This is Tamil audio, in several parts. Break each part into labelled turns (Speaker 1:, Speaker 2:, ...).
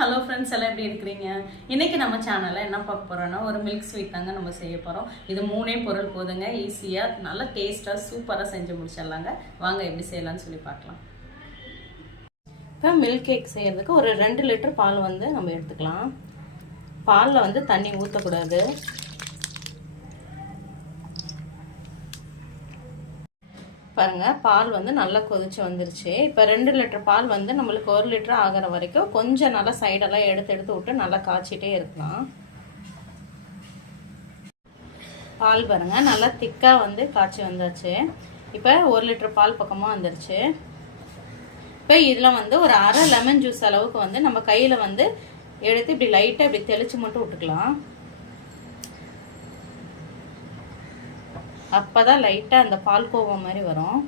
Speaker 1: ஹலோ ஃப்ரெண்ட்ஸ் எல்லாம் எப்படி இருக்கிறீங்க? இன்னைக்கு நம்ம சேனலில் என்ன பார்க்க போகிறோன்னா ஒரு மில்க் ஸ்வீட் தாங்க நம்ம செய்ய போகிறோம் இது மூணே பொருள் போதுங்க ஈஸியாக நல்லா டேஸ்ட்டாக சூப்பராக செஞ்சு முடிச்சிடலாங்க. வாங்க எப்படி செய்யலாம்னு சொல்லி பார்க்கலாம். இப்போ மில்க் கேக் செய்கிறதுக்கு ஒரு ரெண்டு லிட்டர் பால் வந்து நம்ம எடுத்துக்கலாம். பாலில் வந்து தண்ணி ஊற்றக்கூடாது பாருங்கள் பால் வந்து நல்லா கொதிச்சு வந்துருச்சு. இப்போ ரெண்டு லிட்டர் பால் வந்து நம்மளுக்கு ஒரு லிட்டர் ஆகிற வரைக்கும் கொஞ்சம் நல்லா சைடெல்லாம் எடுத்து எடுத்து விட்டு நல்லா காய்ச்சிட்டே இருக்கலாம். பால் பாருங்கள் நல்லா திக்காக வந்து காய்ச்சி வந்தாச்சு இப்போ ஒரு லிட்டர் பால் பக்கமாக வந்துருச்சு. இப்போ இதில் வந்து ஒரு அரை லெமன் ஜூஸ் அளவுக்கு வந்து நம்ம கையில் வந்து எடுத்து இப்படி லைட்டாக இப்படி தெளித்து மட்டும் விட்டுக்கலாம். அப்பதான் லைட்டாக அந்த பால் கோவம் மாதிரி வரும்.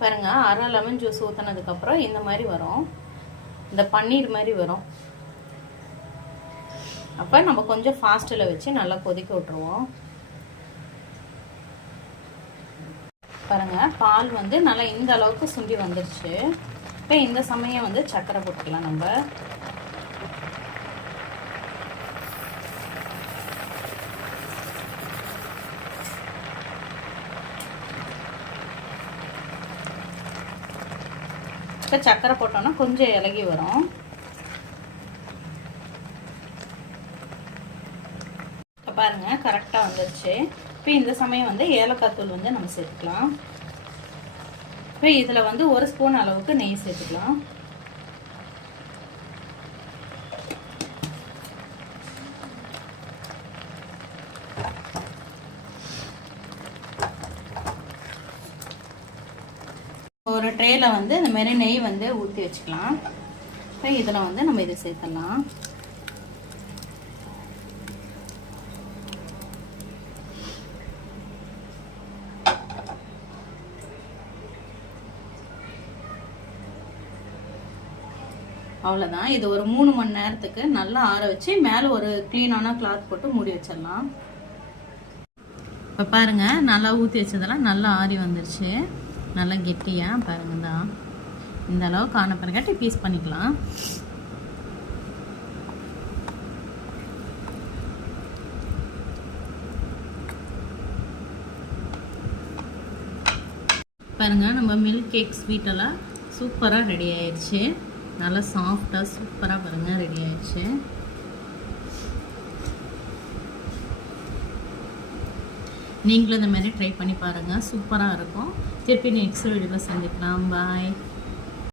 Speaker 1: பாருங்கள் அரை லெமன் ஜூஸ் ஊற்றினதுக்கப்புறம் இந்த மாதிரி வரும். இந்த பன்னீர் மாதிரி வரும். அப்போ நம்ம கொஞ்சம் ஃபாஸ்ட்டில் வச்சு நல்லா கொதிக்க விட்ருவோம் பாருங்கள் பால் வந்து நல்லா இந்த அளவுக்கு சுண்டி வந்துருச்சு. இப்போ இந்த சமயம் வந்து சர்க்கரை போட்டுக்கலாம் நம்ம. இப்போ சர்க்கரை போட்டோன்னா கொஞ்சம் இலகி வரும். இப்போ பாருங்க கரெக்டாக வந்துருச்சு. இப்போ இந்த சமயம் வந்து ஏலக்காய் தூள் வந்து நம்ம சேர்த்துக்கலாம். இப்போ இதில் வந்து ஒரு ஸ்பூன் அளவுக்கு நெய் சேர்த்துக்கலாம். ஒரு ட்ரேயில் வந்து இந்த மாதிரி நெய் வந்து ஊற்றி வச்சுக்கலாம். இப்போ இதில் வந்து நம்ம இதை சேர்த்துடலாம். அவ்வளோதான் இது ஒரு மூணு மணி நேரத்துக்கு நல்லா ஆற வச்சு மேலே ஒரு க்ளீனான கிளாத் போட்டு மூடி வச்சிடலாம். இப்போ பாருங்க நல்லா ஊற்றி வச்சதெல்லாம் நல்லா ஆறி வந்துருச்சு. நல்லா கெட்டியாக பாருங்க தான் இந்த அளவு காண பிறகாட்டி பீஸ் பண்ணிக்கலாம். பாருங்க நம்ம மில்க் கேக் ஸ்வீட்டெல்லாம் சூப்பராக ரெடி ஆயிடுச்சு. நல்லா சாஃப்டாக சூப்பராக பாருங்க ரெடி ஆயிடுச்சு. நீங்களும் இந்த மாதிரி ட்ரை பண்ணி பாருங்கள் சூப்பராக இருக்கும். திருப்பி நெக்ஸ்ட் வீடியோவில் சந்திக்கலாம். பாய்